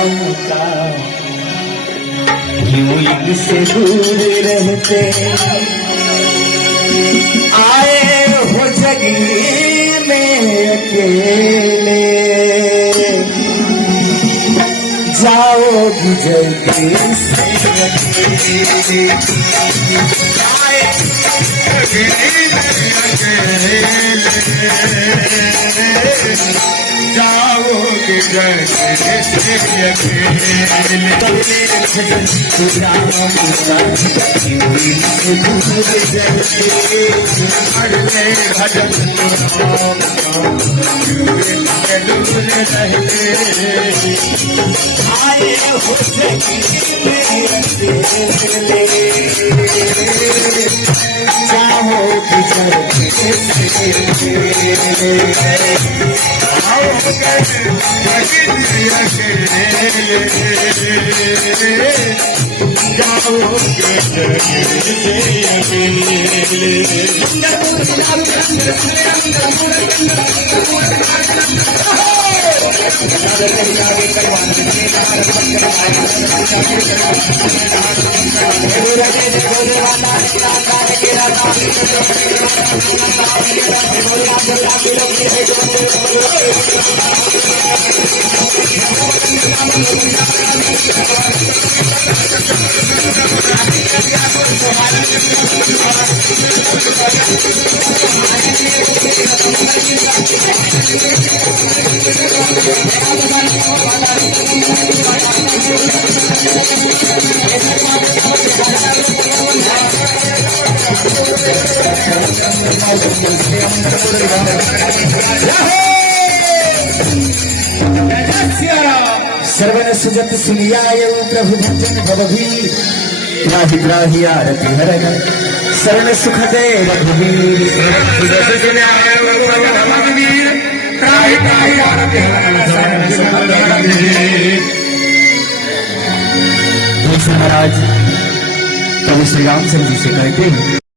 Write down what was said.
राम का क्यों इनसे दूर रहते आए हो जगी में अकेले जाओगी जल्दी से अकेले आए जाओगे आए हो जाओगी सर्वन सुजत सुनियाय प्रभु भजन भवभीर त्राहि त्राहि आरति हरन शरण सुख दे रघुवीर सुजत सुनियाय प्रभु भजन त्राहि त्राहि आरति हरन शरण सुख दे रघुवीर। महाराज प्रभु श्री रामचंद्र जी से कहते हैं